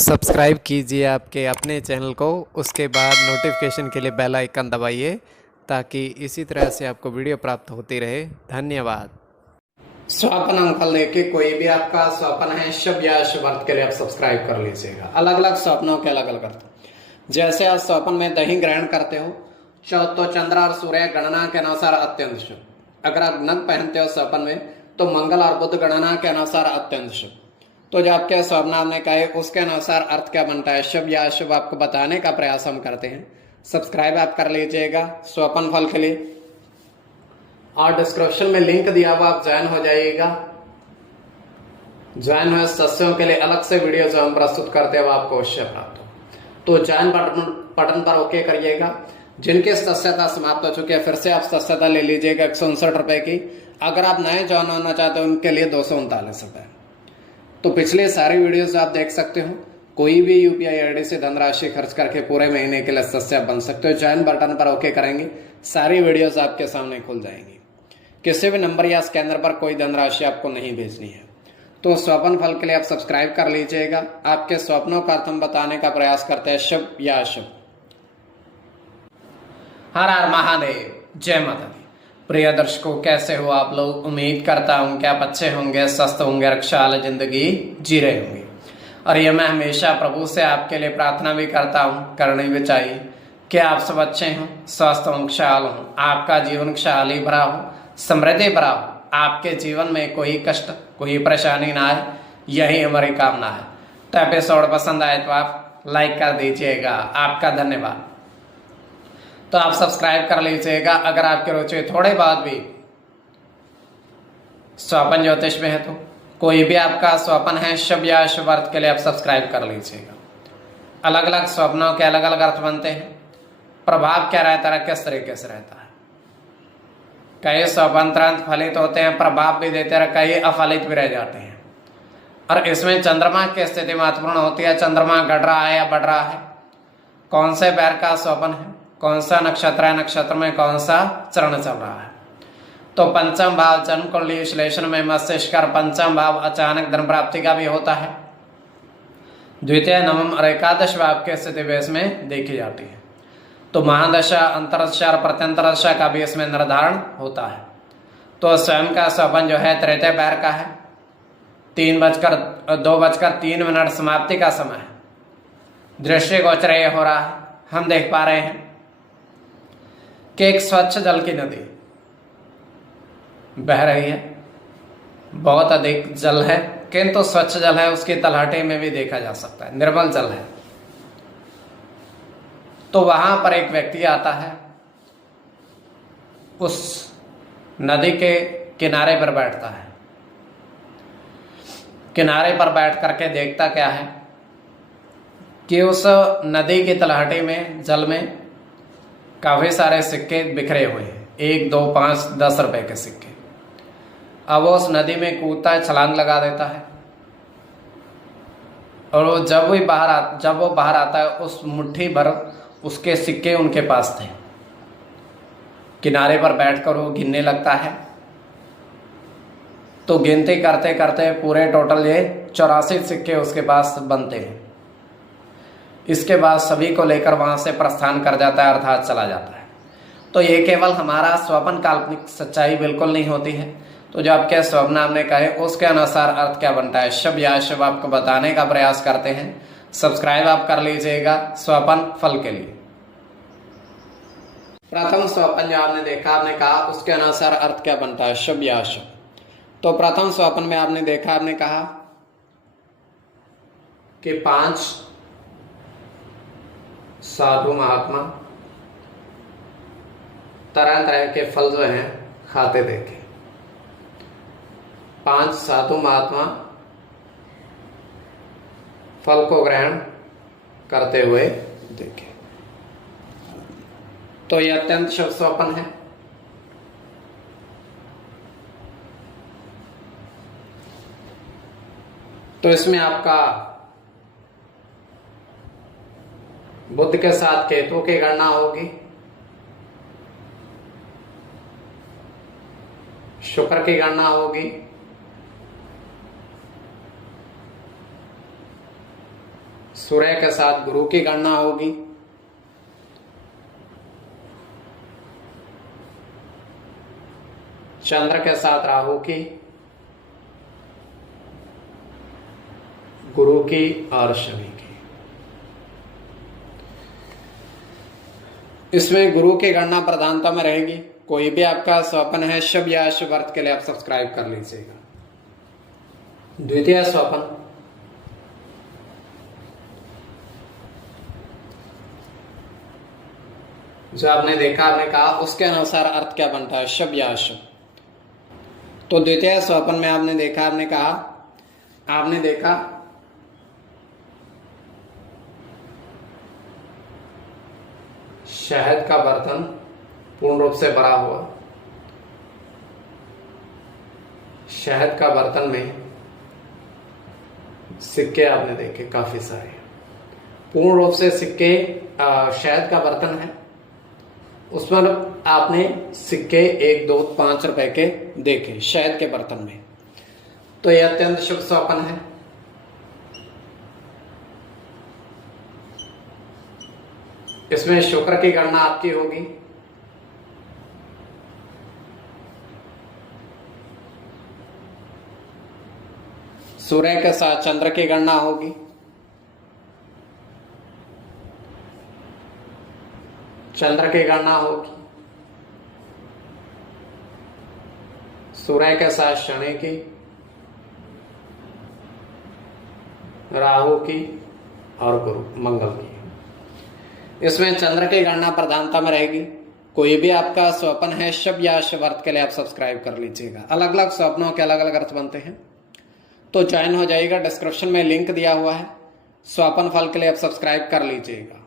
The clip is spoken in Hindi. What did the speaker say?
सब्सक्राइब कीजिए आपके अपने चैनल को, उसके बाद नोटिफिकेशन के लिए बेल आइकन दबाइए ताकि इसी तरह से आपको वीडियो प्राप्त होती रहे। धन्यवाद। स्वप्न फल लेके कोई भी आपका स्वप्न है शुभ या शुभ अर्थ के लिए आप सब्सक्राइब कर लीजिएगा। अलग अलग स्वप्नों के अलग अलग अर्थ। जैसे आप स्वप्न में दही ग्रहण करते हो तो चंद्र और सूर्य गणना के अनुसार अत्यंत शुभ। अगर आप नग पहनते हो स्वप्न में तो मंगल और बुध गणना के अनुसार अत्यंत शुभ। तो जो आपके स्वप्न आपने कहे उसके अनुसार अर्थ क्या बनता है, शुभ या अशुभ, आपको बताने का प्रयास हम करते हैं। सब्सक्राइब आप कर लीजिएगा स्वप्न फल के लिए, और डिस्क्रिप्शन में लिंक दिया हुआ, आप ज्वाइन हो जाइएगा। ज्वाइन हुए सदस्यों के लिए अलग से वीडियो जो हम प्रस्तुत करते हैं वो आपको अवश्य प्राप्त हो। तो ज्वाइन बटन पर ओके करिएगा। जिनकी सदस्यता समाप्त हो चुकी है फिर से आप सदस्यता ले लीजिएगा 159 रुपए की। अगर आप नए ज्वाइन होना चाहते हो उनके लिए 239 रुपए। तो पिछले सारी वीडियोस आप देख सकते हो। कोई भी यूपीआई आईडी से धनराशि खर्च करके पूरे महीने के लिए सदस्य बन सकते हो। ज्वाइन बटन पर ओके करेंगे, सारी वीडियोस आपके सामने खुल जाएंगी। किसी भी नंबर या स्कैनर पर कोई धनराशि आपको नहीं भेजनी है। तो स्वप्न फल के लिए आप सब्सक्राइब कर लीजिएगा। आपके स्वप्नों का अर्थ हम बताने का प्रयास करते हैं, शुभ या अशुभ। हर हर महादेव, जय माता दी। प्रिय दर्शकों, कैसे हो आप लोग? उम्मीद करता हूं कि आप अच्छे होंगे, स्वस्थ होंगे, रक्षाल जिंदगी जी रहे होंगे। और ये मैं हमेशा प्रभु से आपके लिए प्रार्थना भी करता हूं, करनी भी चाहिए, कि आप सब अच्छे हों, स्वस्थ हों, खुशहाल हों, आपका जीवन खुशहाली भरा हो, समृद्धि भरा हो, आपके जीवन में कोई कष्ट कोई परेशानी ना आए, यही हमारी कामना है। तो एपिसोड पसंद आए तो आप लाइक कर दीजिएगा, आपका धन्यवाद। तो आप सब्सक्राइब कर लीजिएगा। अगर आपकी रुचि थोड़े बहुत भी स्वप्न ज्योतिष में है तो कोई भी आपका स्वप्न है शुभ या अशुभ अर्थ के लिए आप सब्सक्राइब कर लीजिएगा। अलग अलग स्वप्नों के अलग अलग अर्थ बनते हैं। प्रभाव क्या रहता है, किस तरीके से रहता है। कई स्वप्न तुरंत फलित होते हैं, प्रभाव भी देते हैं, कई अफलित भी रह जाते हैं। और इसमें चंद्रमा की स्थिति महत्वपूर्ण होती है। चंद्रमा घट रहा है या बढ़ रहा है, कौन से पैर का स्वप्न है, कौन सा नक्षत्र है, नक्षत्र में कौन सा चरण चल रहा है। तो पंचम भाव जन्म कुंडली विश्लेषण में मस्तिष्क और पंचम भाव अचानक धन प्राप्ति का भी होता है। द्वितीय, नवम और एकादश भाव की स्थिति भी इसमें देखी जाती है। तो महादशा, अंतरदशा और प्रत्यंतरदशा का भी इसमें निर्धारण होता है। तो स्वयं का स्वप्न जो है तृतीय पैर का है। 2:03 समाप्ति का समय है। दृश्य गोचर ये हो रहा है, हम देख पा रहे हैं कि एक स्वच्छ जल की नदी बह रही है। बहुत अधिक जल है किंतु स्वच्छ जल है, उसकी तलहटी में भी देखा जा सकता है, निर्मल जल है। तो वहां पर एक व्यक्ति आता है, उस नदी के किनारे पर बैठता है। किनारे पर बैठ करके देखता क्या है कि उस नदी की तलहटी में, जल में काफी सारे सिक्के बिखरे हुए हैं, 1, 2, 5, 10 रुपए के सिक्के। अब वो उस नदी में कूदता है, छलांग लगा देता है, और वो जब वो बाहर आता है उस मुट्ठी भर उसके सिक्के उनके पास थे। किनारे पर बैठकर वो गिनने लगता है। तो गिनती करते करते पूरे टोटल ये 84 सिक्के उसके पास बनते हैं। इसके बाद सभी को लेकर वहां से प्रस्थान कर जाता है, अर्थात चला जाता है। तो ये केवल हमारा स्वप्न, काल्पनिक सच्चाई बिल्कुल नहीं होती है। तो जो आपके स्वप्न आपने कहे उसके अनुसार अर्थ क्या बनता है, शुभ या अशुभ, आपको बताने का प्रयास करते हैं। सब्सक्राइब आप कर लीजिएगा स्वप्न फल के लिए। प्रथम स्वप्न जो आपने देखा, आपने कहा उसके अनुसार अर्थ क्या बनता है, शुभ या अशुभ। तो प्रथम स्वप्न में आपने देखा, आपने कहा कि 5 साधु महात्मा तरह तरह के फल जो हैं खाते देखे। 5 साधु महात्मा फल को ग्रहण करते हुए देखे। तो यह अत्यंत शुभ स्वप्न है। तो इसमें आपका बुध के साथ केतु की गणना होगी, शुक्र की गणना होगी, सूर्य के साथ गुरु की गणना होगी। चंद्र के साथ राहु की, गुरु की और शनि की। इसमें गुरु की गणना प्रधानता में रहेगी। कोई भी आपका स्वपन है शुभ या अशुभ अर्थ के लिए आप सब्सक्राइब कर लीजिएगा। द्वितीय स्वपन, जो आपने देखा, आपने कहा, उसके अनुसार अर्थ क्या बनता है, शुभ या अशुभ। तो द्वितीय स्वपन में आपने देखा, आपने कहा, आपने देखा शहद का बर्तन पूर्ण रूप से भरा हुआ, शहद का बर्तन में सिक्के आपने देखे काफी सारे, पूर्ण रूप से सिक्के, शहद का बर्तन है, उसमें आपने सिक्के 1, 2, 5 रुपए के देखे शहद के बर्तन में। तो यह अत्यंत शुभ स्वपन है। इसमें शुक्र की गणना आपकी होगी। सूर्य के साथ चंद्र की गणना होगी। चंद्र की गणना होगी। सूर्य के साथ शनि की, राहु की और गुरु मंगल की। इसमें चंद्र की गणना प्रधानता में रहेगी। कोई भी आपका स्वप्न है शुभ या अशुभ अर्थ के लिए आप सब्सक्राइब कर लीजिएगा। अलग अलग स्वप्नों के अलग अलग अर्थ बनते हैं, तो ज्वाइन हो जाइएगा। डिस्क्रिप्शन में लिंक दिया हुआ है, स्वपन फल के लिए आप सब्सक्राइब कर लीजिएगा।